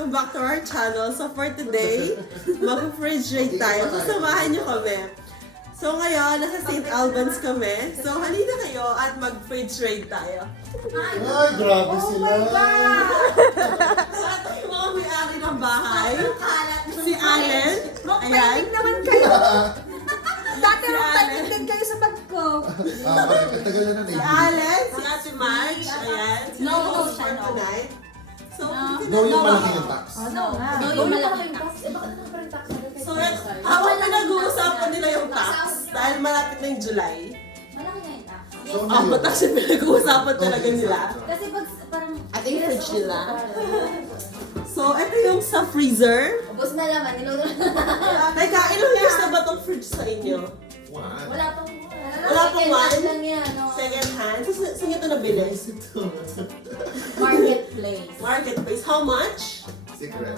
welcome back to our channel. So for today, mag-fridge rate tayo. So samahan nyo kami. So ngayon, nasa St. Albans kami. So halina kayo at mag-fridge rate tayo. Ay, grabe sila. So ito yung mga may-ari ng bahay. Si Allen. Ayan. Mag-painting naman kayo. Dati Si mag-painting Allen. din kayo sa bag ko. Ang tagal na Si Allen, si Ate Marge. Ayan. Si No, Lolo siya, for no. tonight. So, No, yung malaki yung tax. No, yung malaking tax. Eh, bakit naman pa rin tax? So, habang pinag-uusapan nila yung tax, dahil malapit na yung July, Malaki nga yung tax. So, ang tax yung pinag-uusapan talaga nila. Kasi pag parang... At yung fridge nila. So, ito yung sa freezer. Ubus na naman, niluto na. Teka, ilang years na ba itong fridge sa inyo? One. Wala pang... Wala pang Second hand one? lang yan, no? Second hand? So, saan ito nabili? Marketplace. Marketplace. How much? Secret.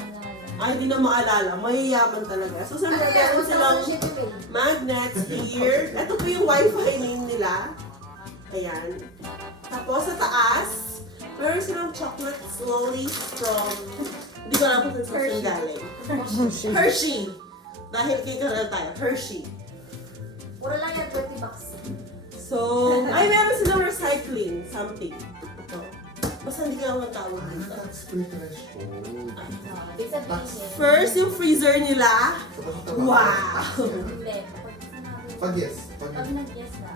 Ay, hindi na maalala. Mayayaman talaga. So, siyempre, meron silang magnets here. Ito po yung wifi name nila. Ayan. Tapos, sa taas, meron silang chocolate slowly from... Hindi ko alam kung saan galing. Hershey. Dahil kay Karal tayo. Hershey. Puro lang yan, 20 bucks. So, ay, meron silang recycling something. Ito. Basta hindi ka naman tawag dito. Tax free threshold. Ibig sabihin, First, yung freezer nila. Wow! hindi. Pag yes. Pag Pag nag-yes na,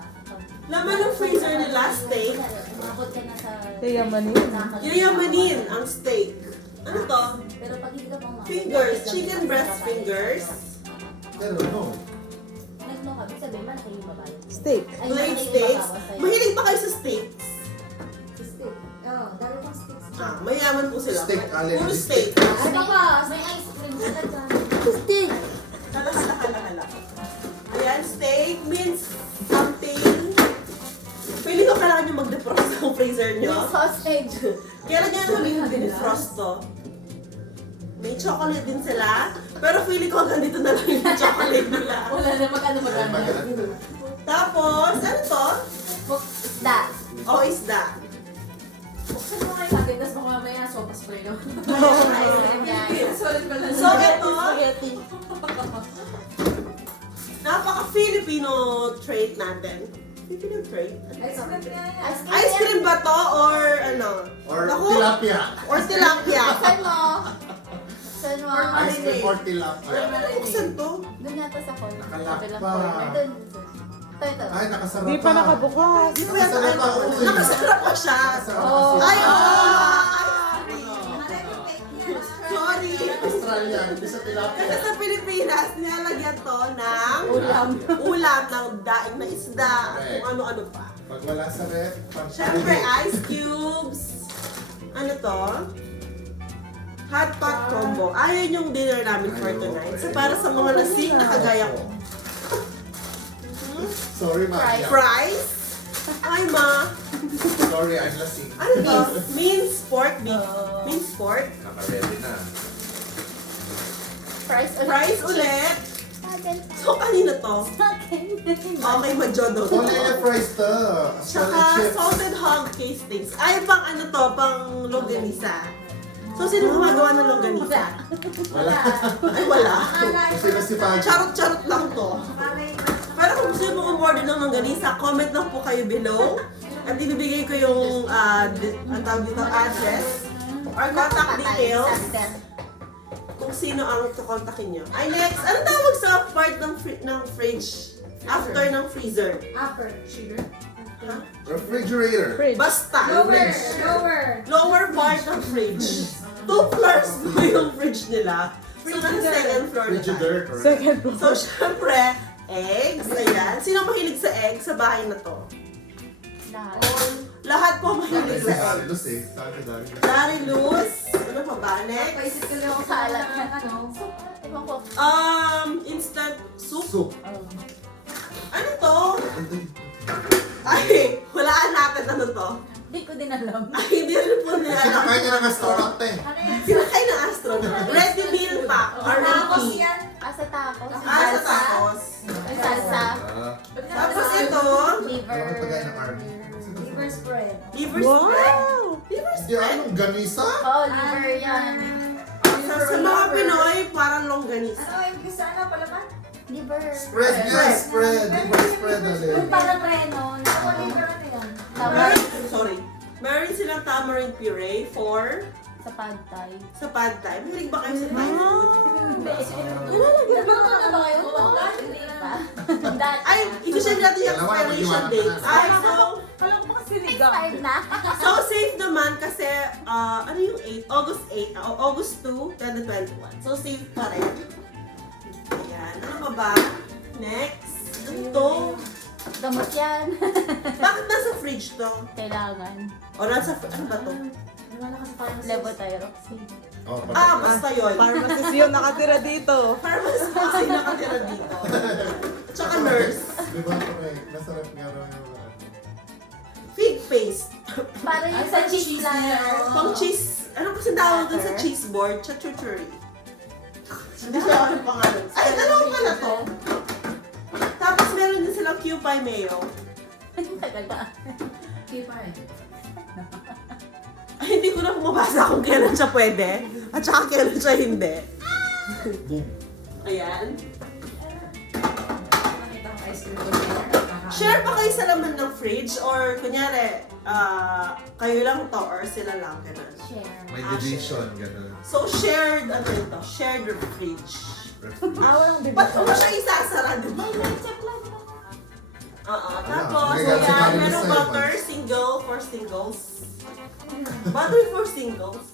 Laman ng freezer nila, steak. umabot ka na sa... Yayamanin. Yayamanin ang steak. Ano to? Pero pag hindi ka pang Fingers. Chicken breast fingers. Pero no. Nag-no ka, ibig sabihin, malaki yung babae. Steak. Ay, Plain malaki yung steaks. babawas sa'yo. Mahilig pa kayo sa steaks? Steak. Oo, dami pang steaks. Ah, mayaman po sila. Steak, Allen. Puro steak. Ano pa? May ice cream sila dyan. Steak. Hala. Ayan, steak means something. Pwede ko kailangan yung mag-defrost ng freezer nyo. Yung sausage. Kailan nyo huling dinefrost to? May chocolate din sila. Pero feeling ko hanggang dito na lang yung chocolate nila. Wala na magkano. Tapos, ano to? Isda. Oh, isda. Buksan mo kayo natin, tapos baka mamaya sopa spray no? So, ito, napaka-Filipino trait natin. Filipino trait? Ice cream ba to or ano? Or Naku, tilapia. Or tilapia. Buksan mo. Buksan mo. Ice cream or tilapia. Buksan to. Doon yata sa corner. Nakalak Kabilang pa. corner. Doon. Ito. Ay, nakasarap Di pa nakabukas. Di ba yan Nakasarap pa. ano? Nakasarap pa siya. Nakasarap pa. Ay, Oh. Sorry. Australia, hindi sa tilapia. Kasi sa Pilipinas, nilalagyan to ng ulam ng daing na isda, kung ano-ano pa. Pag wala sa rep, pag Siyempre, ice cubes. Ano to? Hot pot combo. Ayan yung dinner namin for tonight. So, para sa mga lasing na kagaya ko. Sorry, ma. Fries. Ay, ma. Sorry, I'm lasing. Ano to? Minced pork. Minced pork. Naka-ready na. Fries ulit. So, kanina to? Okay, majodo to. Only the fries to. Tsaka salted hog castings. Ay, pang ano to? Pang longganisa. So, sino gumagawa ng longganisa? Wala. Ay, wala. Kasi nasipag. Charot-charot lang to. Pero kung gusto mo umorder ng longganisa, comment lang po kayo below. At ibibigay ko yung ang tawag dito, address or contact details kung sino ang kukontakin nyo. Ay, next! Ano tawag sa part ng fridge? After ng freezer? Upper. Ha? Refrigerator. Fridge. Basta! Lower part ng fridge. 2 floors po yung fridge nila. So, nasa second floor na tayo. Frigidaire. Second floor. So, syempre, eggs. Ayan. Sino mahilig sa eggs sa bahay na to? Lahat. Lahat po mahilig sa eggs. Darilus eh. Sabi Darilus. Darilus. Ano pa ba? Next? Paisip ko lang ako sa alat na ano. Ewan ko. Instant soup. Soup. Ano to? Ay, walaan natin ano to. Hindi ko din alam. Ay, hindi rin po nila alam. Sinakain niya ng restaurant eh. Sinakay ng astronaut. Ready meal pack. Tapos RMP. yan. Sa tacos. Sa tacos. May salsa. Tapos ito, Liver. Ano pagkain ng army? Liver spread. liver spread. Wow! Liver Hindi, spread. anong ganisa? Oh, liver yan. Sa mga Pinoy, parang longganisa. Ano yung gusto? Ano pala ba? Liver. Spread niya, spread. Liver spread ulit. Yung parang reno. Ako liver ano yan? Meron silang tamarind puree for Sa pad thai. sa pad thai. Mahilig ba kayo sa Thai food? Nagluto na ba kayo? Hindi pa. Dati. Ay, i-check natin yung Dalawa, expiration mag-iwan date. ka na. Ay, Kala ko kasi Expired na. so safe naman kasi, ano yung 8? August 2, 2021. So safe pa rin. Ayan. Ano pa ba? Next. Ano to? Gamot yan. Bakit nasa fridge to? Kailangan. O nasa, ano ba to? Wala kasi parang Levothyroxine. Oh, Basta yun. pharmacist yun nakatira dito. Pharmacist kasi nakatira dito. Tsaka nurse. Di ba correct? Masarap nga raw yung Fig paste. Para yung sa cheese platter. Pang cheese. Ano kasi tawag dun sa cheese board? Chatuchuri. Hindi siya ano pangalan. Ay, dalawa pala to. Tapos meron din silang Kewpie mayo. Tagal na. Keep on. Ay, hindi ko na pumabasa kung kailan siya pwede. At saka kailan siya hindi. boom. Ayan. Nakita ko ice cream container. Share pa kayo sa laman ng fridge or kunyari, kayo lang to or sila lang. Ganun. Share. May division, gano'n. So shared, ano ito? Shared fridge. Walang Ba't mo siya isasara, di ba? Tapos, May ayan, sinabi merong sa'yo, butter, Pans. single for singles. Butter for singles.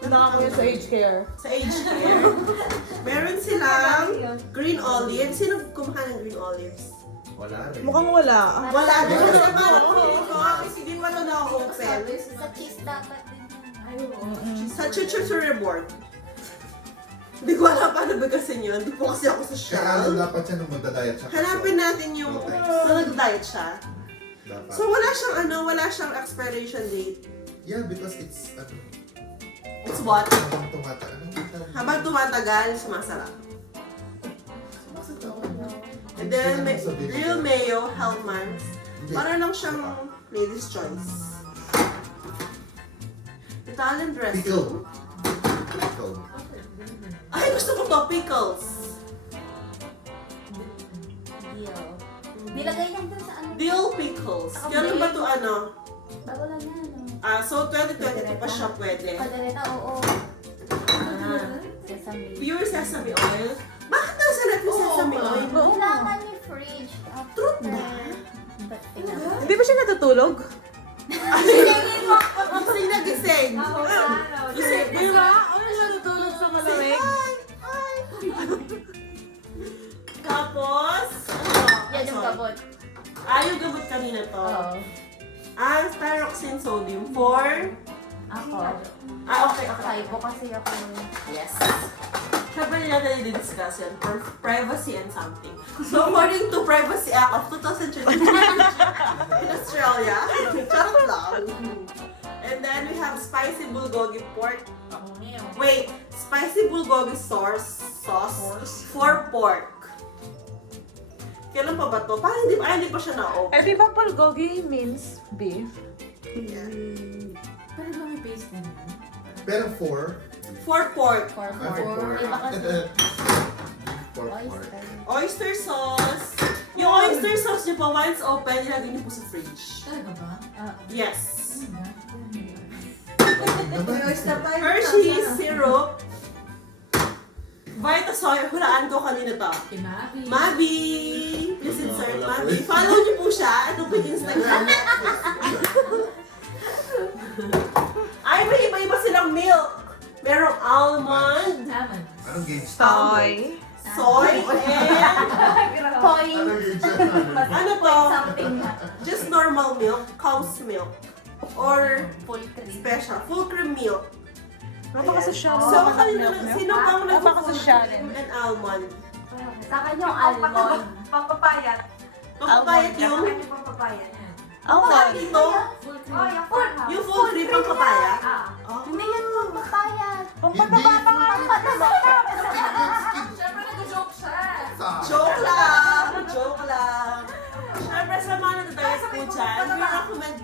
Nakakakuha sa age care. Sa age care. Meron silang green olives. Sino kumakain ng green olives? Wala rin. Mukhang wala. Wala din. Wala. Kasi parang feeling ko, kasi hindi pa ito na-open. Sa cheese dapat din. Sa chuchuchure board. Hindi ko alam paano bagasin yun. Hindi po kasi ako sa Kaya ano shell. dapat siya nung magdadayat siya. Hanapin natin yung Okay. nag-diet siya. Dapat. So wala siyang expiration date. Yeah, because it's, ano, It's what? habang tumata. Anong tawag? Habang tumatagal, sumasarap. Bakit tawag? And then, may Sa video. real mayo, Hellmann's. Hindi. Para lang siyang lady's choice. Italian dressing. Pickle. Pickle. Ay, gusto ko to, pickles. Deal. Nilagay lang dun sa ano. Dill pickles. Kailan ba to ano? Bago lang yan. So 2022 pa siya pwede. Padareta, oo. Sesame. Pure sesame oil. Bakit nasa rep yung sesame oil? Kailangan ni fridge. Truth ba? But tingnan. Hindi ba siya natutulog? Tingin mo. Gising na gising. Gising. Di ba? Ano siya natutulog sa malamig? Ay! Tapos, ano? Yan yung kabot. Yung gamot kanina to. Oo. Thyroxine sodium for... Ako. Okay. Typo kasi ako. Yes. Siyempre nila natin i-discuss yan for privacy and something. So, according to Privacy Act of 2022 in Australia, charot lang. And then we have spicy bulgogi pork. Wait, spicy bulgogi sauce for pork. Kailan pa ba to? Parang hindi pa siya na-open. Eh, di ba bulgogi means beef? Yeah. Pero lang may paste na yun. Pero four. For pork. For Ah, for four. Iba kasi. Pork, pork. Oyster. Oyster sauce. Yung oyster sauce niyo po, once open, ilagay niyo po sa fridge. Talaga ba? Yes. Diba? Hershey's syrup. Vitasoy, hulaan ko kanina to. Kimabi. Mabi! Please insert Mabi. Follow niyo po siya. Ito po yung Instagram. Ay, may iba-iba silang milk. Merong almond, Salmon. Anong gauge? Soy. soy, and Point. Anong gauge yan? ano to? Something na. Just normal milk, cow's milk. Or Full cream. special, full cream milk. Napakasosyal. So, kanina, sino bang Napakasosyal. and almond? Sa akin yung almond. Pampapayat. Papayat yung... Yung pampapayat. Papayat ito? Full cream. Oh, yung full. Yung full cream ang papaya? Ah. Hindi yan pang papayat. Pampataba pa nga. Siyempre nag-joke siya. Joke lang! Joke lang! Siyempre, sa mga nagtatayo po dyan, we recommend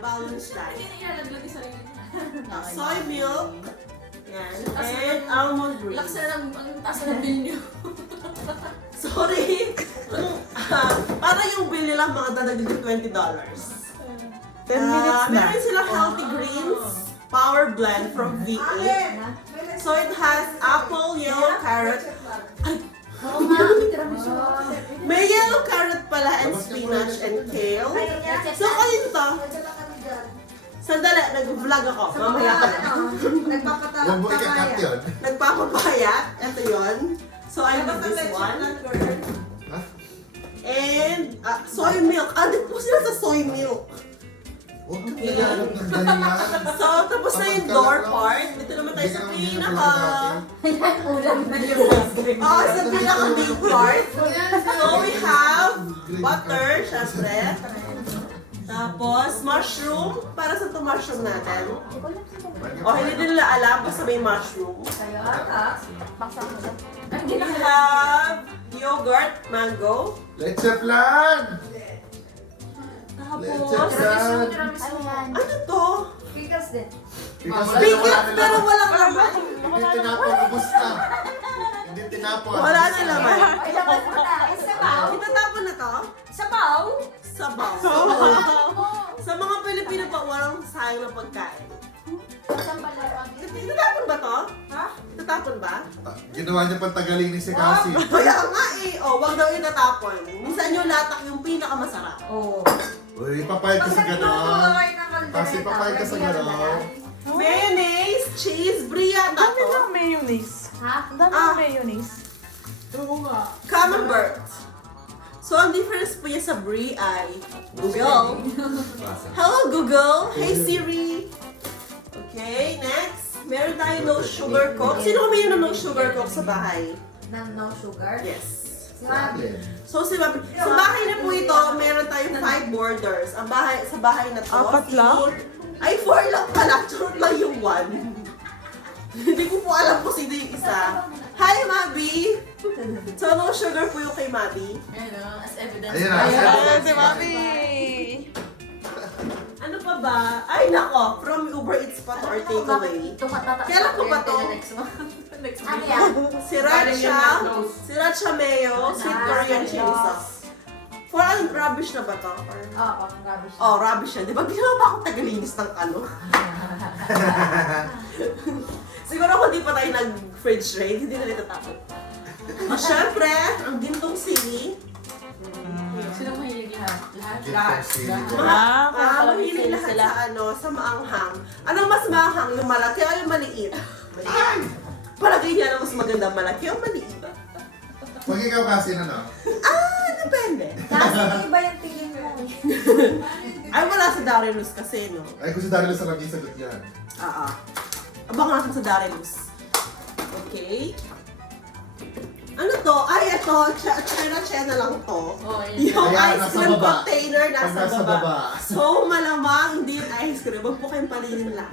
balanced diet. Hindi niya nalaglag yung sarili niya. Soy milk, Yan. And almond breeze. Laks na ang taas ng bill niyo. Sorry. Para yung bill nila mga dadagdag $20. 10 minutes na. Meron silang healthy greens power blend from V8. So it has apple, yellow carrot. Ay, Oo nga, may tiramisu. may yellow carrot pala and spinach and kale. So kanino to? Sandali, nag-vlog ako. Mamaya ka na. Huwag mo ikakat yun. Nagpapapayat. Ito yun. So I have this one. Ha? And soy milk. Di po sila sa soy milk. Huwag kang naglalap ng dahilan. So, tapos na yung door part. Dito naman tayo sa pinaka... Ulam na yung Sa pinaka big part. So, we have butter, syempre. Tapos, mushroom. Para sa ito mushroom natin. Hindi nila alam basta may mushroom. Kaya ka. We have yogurt, mango. Leche plan! Tapos, Ayan. ano to? Pickles din. Because Pickles, pero walang laman. Hindi tinapon, ubus na. Hindi tinapon. Wala na laman. Ay, laman mo na. Ay, sabaw. Itatapon na to? Sabaw? Sabaw. Sa mga Pilipino pa, walang sayang na pagkain. Itatapon ba to? Ha? Itatapon ba? Ginawa niya pang tagalin ni si Cassie. Kaya nga eh. Wag daw itatapon. Minsan yung latak yung pinakamasarap. Oo. Uy, papayag ka sa gano'n. Kasi papayag ka sa gano'n. Mayonnaise, cheese, brie Ang yata dami to. ng mayonnaise. Ha? Ang dami ng mayonnaise. Camembert. So, ang difference po niya sa brie ay Google. Hello, Google. Hey, Siri. Okay, next. Meron tayo no sugar coke. Sino may no sugar coke sa bahay? Nang no sugar? Yes. Si Mami. So, sa bahay na po ito, meron tayong 5 borders. Ang bahay, sa bahay na to. 4 lang? Ay, 4 lang pala. Charot lang yung 1. Hindi ko po alam kung sino yung isa. Hi, Mabi! So, no sugar po yung kay Mabi. Ayun o, as evidence. Ayun na, Ayan, si Mami! Ano pa ba? Ay, nako! From Uber Eats pa to or takeaway. Kailan ko ba to? Next Ano week. yan? Sriracha mayo, sweet Korean chili sauce. For ano, rubbish na ba to? Or... Oo, rubbish. Oh, rubbish yan. Di ba ginawa ba akong tagalinis ng ano? Siguro kung di pa tayo nag-fridge raid, hindi na natatapon. Syempre, ang gintong sili. Sino mahilig lahat? Gintong sili. Mahilig lahat sa ano, sa maanghang. Anong mas maanghang? Yung malaki o yung maliit? Maliit. Palagay niya na mas maganda malaki o maliit? Pag ikaw kasi ano? Depende. Kasi iba yung tingin mo. Ay, wala sa Darilus kasi, no? Ay, kung si Daryl sa lagi sagot yan. Abangan natin sa Darilus. Okay. Ano to? Ay, ito. China lang to. Oh, yun. Yung Ayan, ice nasa cream baba. container Pag nasa nasa baba. baba. So, malamang hindi yung ice cream. Huwag po kayong palinin lang.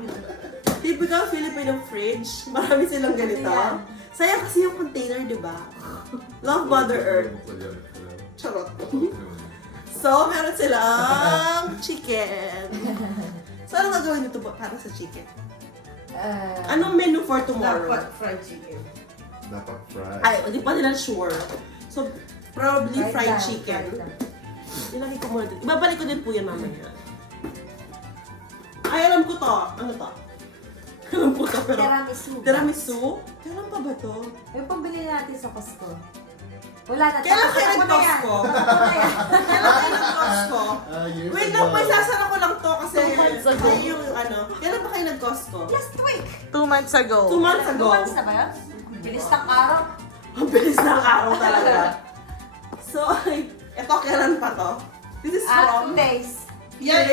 Typical Filipino fridge. Marami silang ganito. Sayang kasi yung container, di ba? Love Mother Earth. Charot. So, meron silang chicken. So, ano gagawin nito para sa chicken? Anong menu for tomorrow? fried chicken. Dapat fry. Ay, hindi pa nila sure. So, probably fried chicken. Ilagay ko muna dito. Ibabalik ko din po yan mamaya. Ay, alam ko to. Ano to? Alam ko to, pero... Tiramisu. Tiramisu? Kailan pa ba to? Yung pambili natin sa Costco. Wala na. Kailan kayo Tapos na yan. nag-Costco? Kailan kayo nag-Costco? Years Wait ago. lang, may sasara ko lang to kasi 2 months ago. ay, yung ano. Kailan ba kayo nag-Costco? Last week. 2 months ago. 2 months ago. Bukas na ba yun? Bilis ng araw. Ang bilis ng araw talaga. So, ay, eto kailan pa to? This is from... 2 days. Yan,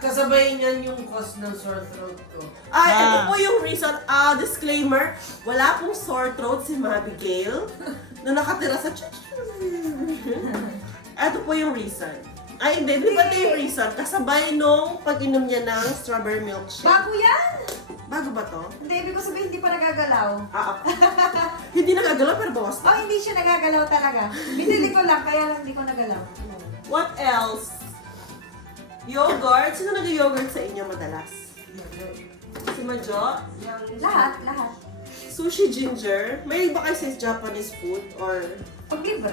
kasabay niyan yung cause ng sore throat ko. Ay, ito po yung reason. Disclaimer, wala pong sore throat si Abigail na nakatira sa Ito po yung reason. Ay, hindi ba ito yung reason? Kasabay nung pag-inom niya ng strawberry milkshake. Bago yan! Bago ba to? Hindi, ibig ko sabihin hindi pa nagagalaw. Hindi nagagalaw pero bawas Oh, na. hindi siya nagagalaw talaga. Binili ko lang, kaya lang hindi ko nagalaw. What else? Yogurt. Sino nag-yogurt sa inyo madalas? Si Majo. Lahat. Sushi Ginger. May ba kayo sa Japanese food? Or... Pag-liver.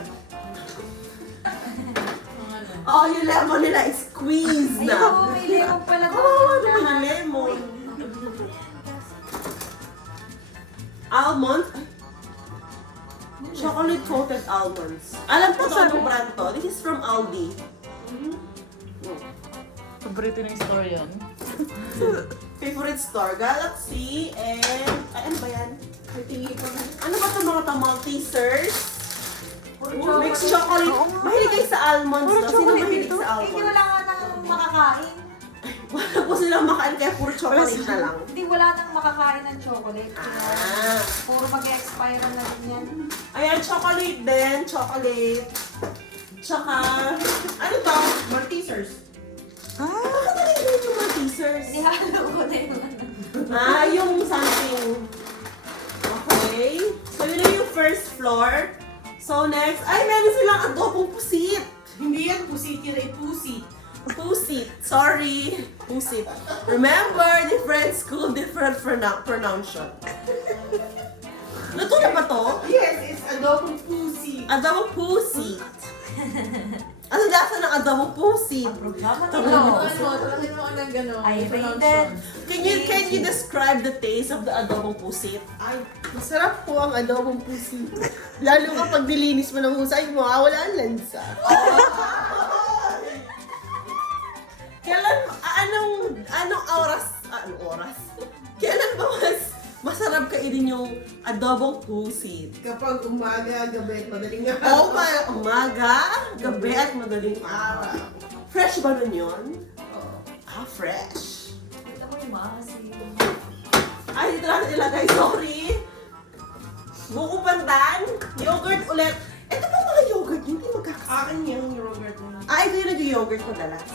Oh, yung lemon nila is squeeze Ay, na. oo, may lemon pala. Oo, ano ba yung lemon? Almond. Chocolate coated almonds. Alam ko to anong brand to. This is from Aldi. Paborito ng store yun. Favorite store, Galaxy, and... Ay, ano ba yan? Ano ba ito mga Maltesers? Mixed chocolate. Mahilig kayo sa almonds, no? Sino mahilig sa Hindi almonds? wala nga nang makakain. Wala po silang makain, kaya puro chocolate na lang. Hindi wala nang makakain ng chocolate. Ah. Puro mag-expire na rin yan. Ayan, chocolate din. Chocolate. Tsaka, ano to? Maltesers. Bakit nalilin yung Maltesers? Nihalo ko na yung Yung something. Okay. So, yun na yung first floor. So, next, ay, meron silang adobong pusit. Hindi yan pusit, yun ay pusit. Pusit. Sorry. Pusit. Remember, different school, different pronunciation. Luto na ba to? Yes, it's adobong pusit. Adobong pusit. Ano lasa ng adobong pusit? programa Tawagin mo ng gano'n. I rated. Can you describe the taste of the adobong pusit? Ay, masarap po ang adobong pusit. Lalo kapag nilinis mo ng husay, mawawala ang lansa. Kailan, anong oras? Anong oras? Kailan ba masarap kainin yung adobong pusit? Kapag umaga, gabi, madaling O umaga, gabi at madaling araw. Fresh ba nun yun? Ah, fresh. Kita mo yung maasim. Ay, dito natin ilagay. Sorry. Buko pandan. Yogurt ulit. Ito ba mga yogurt? Hindi magkakasama. Akin yung yogurt na. Ah, ito yung nag-yogurt madalas.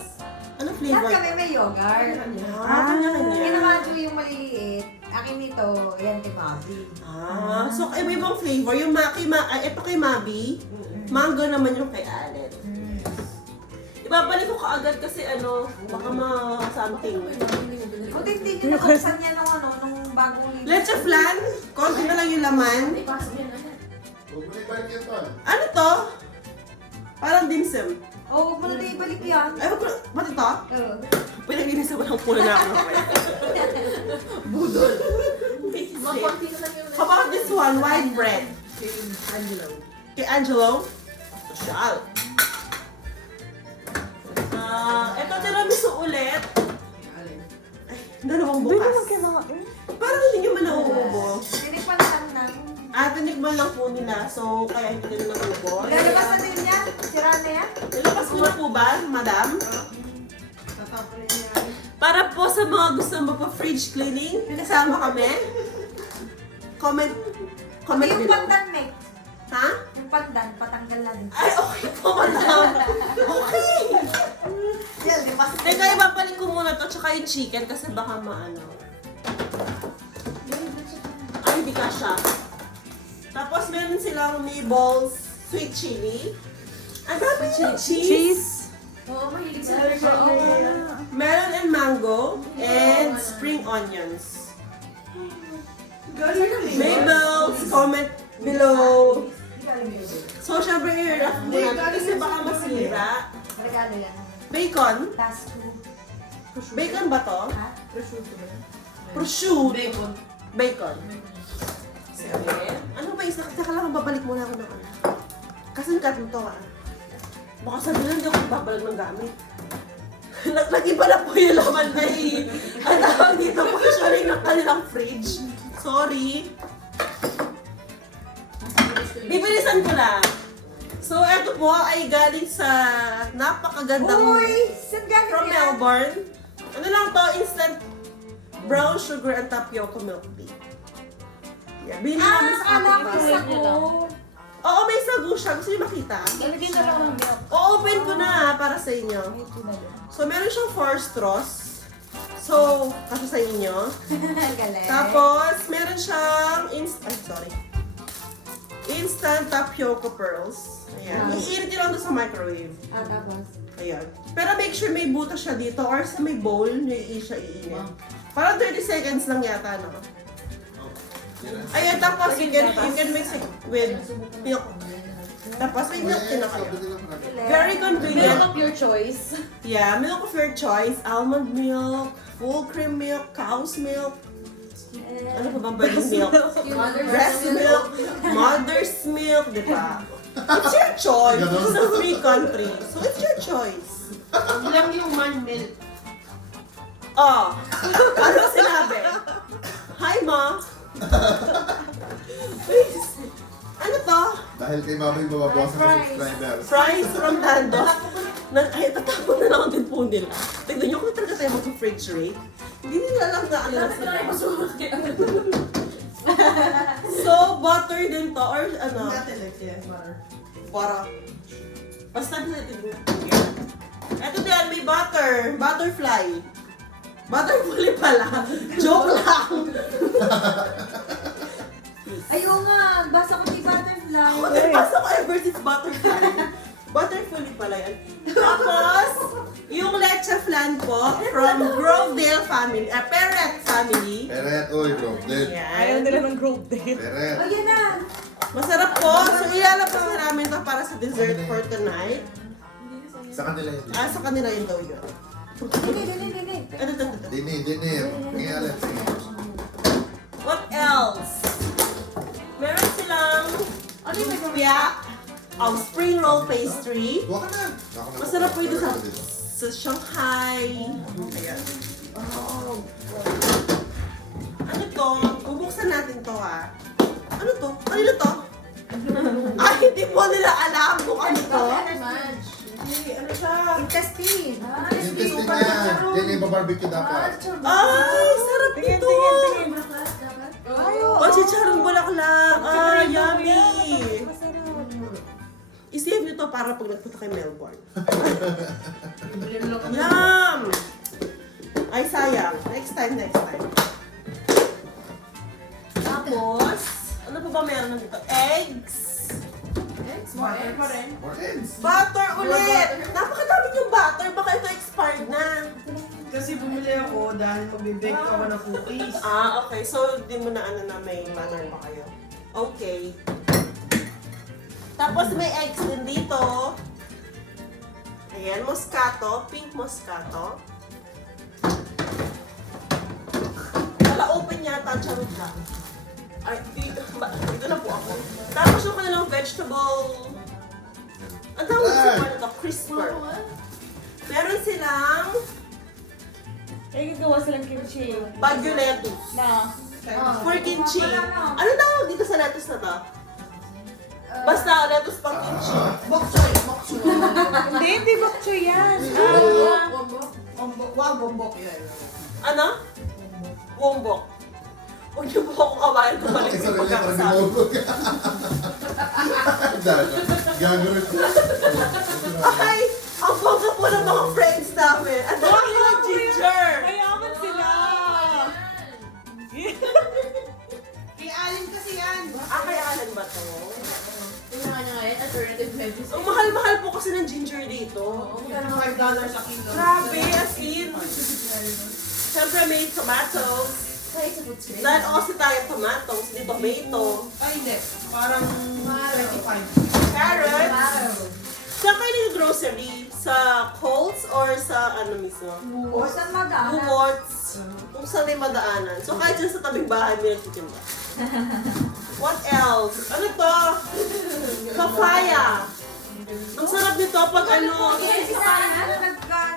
Ano Lahat flavor? kami may yogurt. Kanya-kanya. Kinamado yung maliliit. Akin nito, yan kay Mabi. Ah, so may ibang flavor. Yung ito kay Mabi. Mango naman yung kay Allen. Ibabalik ko kaagad kasi baka ma-something. Buti hindi nyo nabuksan yan nung bagong libre. Leche flan. Konti na lang yung laman. Huwag mo na ibalik yan, Ton. Ano to? Parang dim sum. Oo, huwag mo na ibalik yan. Ay, ba't ito? Oo. Pinag-inisa ko ng pula na ako mamaya. Budol. How about this one? White bread. Kay Angelo. Social. Ito tiramisu ulit. Ay, dalawang Hindi bukas. naman kailangan. Parang hindi nyo man nauubos. Tinikman lang na. Tinikman lang po nila. So, kaya hindi nila nauubos. Lalabas na din yan. Sira na yan. Nilabas ko na po ba, madam? Tatapon na yan. Para po sa mga gusto magpa-fridge cleaning, kasama kami. Comment Yung below. pandan, Mek. Ha? Yung pandan, patanggal na din. Ay, okay po, madam. Okay. Yan, di ba? Teka, ibabalik ko muna to, tsaka yung chicken kasi baka maano. Ay, hindi ka siya. Tapos meron silang meatballs, sweet chili. Ang dami yung cheese. Cheese. Oo, mahilig sa Melon and mango, and spring onions. Mabels, comment below. So, syempre, i-wrap muna kasi baka masira. Regalo yan. Bacon. Last two. Bacon ba to? Ha? Prosciutto. Bacon. Bacon. Sige. Ano ba isa? Saka lang, babalik muna ako ng Kasi cut mo to Baka sabihin hindi ako babalik ng gamit. Nag-iba na po yung laman na ang tawag dito po usually ng kanilang fridge. Sorry. Bibilisan ko lang. So, eto po ay galing sa napakagandang Uy! Saan galing from yan? Melbourne. Ano lang to? Instant brown sugar and tapioca milk tea. Yeah, bili namin sa Akala ko kapitbahay. sa ko. Oo, may sago siya. Gusto niyo makita? Lalagyan na lang ng milk. O-open ko na para sa inyo. So, meron siyang 4 straws. So, kasi sa inyo. Galing. Tapos, meron siyang instant tapioca pearls. Ayan. Iinit nyo lang doon sa microwave. Tapos? Ayan. Pero make sure may butas siya dito or sa may bowl nyo siya iinit. Parang 30 seconds lang yata, no? Ayan, tapos you can mix it with milk. Tapos may milk din ako. Very Milk convenient. of your choice. Yeah, milk of your choice. Almond milk, full cream milk, cow's milk. Ano pa bang bird's milk? Breast milk, mother's milk, di ba? It's your choice. It's a free country. So it's your choice. Ilang yung man milk. Oh, ano sinabi? Hi, Ma. Please. Ano to? Dahil kay Mama yung mababawasan ng subscribers. Fries from Nando's. Ay, tatapon na lang din po nila. Tignan nyo kung talaga tayo mag-fridge rate. Hindi nila lang na ano na sila. So, butter din to or ano? Para. Basta natin. Ito din, may butter. Butterfly. Butterfly pala. Joke lang. Ayaw nga, basa ko di butterfly. Ako nabasa ko ever since butterfly. Butterfly pala yan. Tapos, yung leche flan po from Grovedale family, Perret family. Peret, oy bro. Dead. Ayaw Yan. nila ng group date. Peret. Oh, yan na. Masarap po. So, ilalabas na namin to para sa dessert for tonight. Sa kanila yun. Sa kanila yun daw yun. Dini. Ito. Dinner. Ngayon. What else? Meron silang lumpia, spring roll pastry. Huwag ka na. Masarap po ito sa Shanghai. Ayan. Oh. Ano to? Bubuksan natin to ha. Ano to? Kanino to? Ay, hindi po nila alam kung ano to. Hindi, ano siya? Intestine. Yung testing niya. Yan yung barbecue dapat. Ay, sarap Tingin, nito! tingin. Oh, chicharong bulaklak! Ah, yummy! I-save nyo to para pag nagpunta kay Melbourne. Yum! Ay, sayang. Next time. Tapos, ano pa ba meron dito? Eggs! More ends. Butter ulit! Napakadami yung butter. Baka ito expired na. Kasi bumili ako dahil magbibake ako ng cookies. Ah, okay. So, di mo na ano na may butter pa kayo. Okay. Tapos may eggs din dito. Ayan, moscato. Pink moscato. Wala open yata. Charot lang. Ay, dito na po ako. Tapos yung kanilang vegetable. Ang tawag sa ano to? Crisper. Meron silang Ay, gagawa silang kimchi. Baguio lettuce. Na. For kimchi. Ano tawag dito sa lettuce na to? Basta lettuce pang kimchi. Hindi bok choy yan. Bombok yan. Ano? Wombok. Huwag niyo po akong kawain kung mali Isa yung rin yan, parang pagkakasabi. ginulog. Gagawin. Ay! Ang bongga po ng mga friends namin. Ang dami ng ginger! Mayaman sila. Kay Alin kasi yan. Kay Alan ba to? Kailangan niya ngayon, alternative medicine. Ang mahal-mahal po kasi ng ginger dito. $5 sa kilo. Grabe, as in. Siyempre may tomatoes. Dahil kasi tayo tomatoes, hindi tomato. Ay, hindi. Parang 25. Carrots. Saan kayo nag-grocery? Sa Coles or sa ano mismo? O, saan madaan? Bubots. Kung saan may madaanan. So kahit dyan sa tabing bahay, may nagtitinda. What else? Ano to? Papaya. Ang sarap nito pag ano.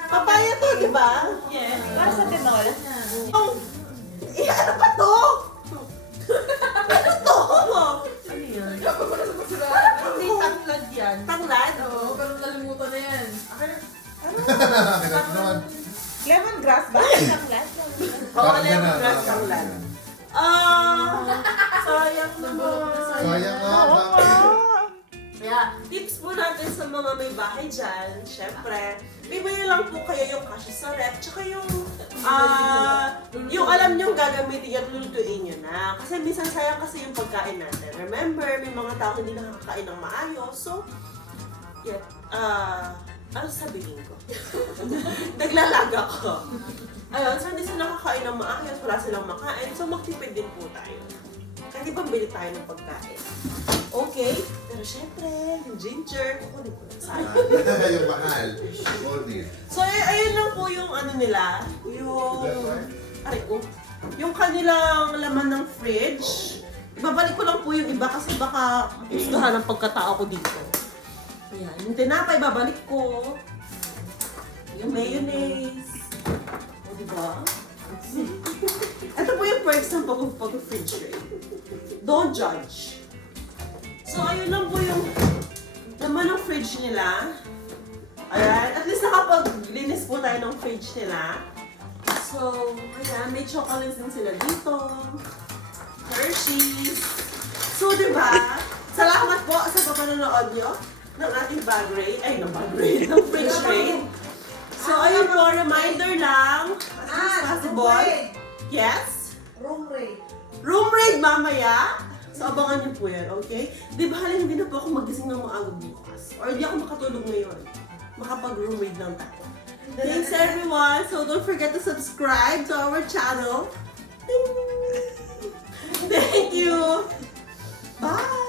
Papaya to, di ba? Yes. Para sa tinol. Oh, ano pa to? Ano to? Hindi tanglad yan. Tanglad? Oo, pero nalimutan na yan. Kailan naman. Lemongrass ba? Lemongrass. Oo, Parang alam yan mo na. na tanglad. Sayang naman. Sayang nga. Kaya, tips po natin sa mga may bahay dyan, syempre, bibili lang po kayo yung kasya sa ref, tsaka yung alam nyo gagamitin at lulutuin nyo na. Kasi minsan sayang kasi yung pagkain natin. Remember, may mga tao hindi nakakakain ng maayos. So, yeah, Ano sabihin ko? Naglalaga ko. Ayun, so hindi sila nakakain ng maayos, wala silang makain, so magtipid din po tayo. Kasi pambili tayo ng pagkain. Okay? Pero syempre, yung ginger, kukunin ko lang sana. Yung mahal. Order. So, ayun lang po yung ano nila, yung... Aray ko. Yung kanilang laman ng fridge. Ibabalik ko lang po yung iba kasi baka mahusgahan ang pagkatao ko dito. Ayan, yung tinapay, babalik ko. Yung mayonnaise. O, diba? Ito po yung perks ng pag-refrigerate. Don't judge. So, ayun lang po yung laman ng fridge nila. Ayan, at least nakapag-linis po tayo ng fridge nila. So, ayan, may chocolates din sila dito. Hershey's. So, diba? Salamat po sa papanonood nyo ng ating bag rate. Ay, ng bag rate. Ng fridge rate. So, ayun po, reminder lang. As much as possible. Yes? Room rate. Room raid mamaya. So, abangan niyo po yan, okay? Di ba halin hindi na po ako magising ng maaga bukas? Or di ako makatulog ngayon. Makapag-room raid lang tayo. Thanks everyone! So, don't forget to subscribe to our channel. Thank you! Bye!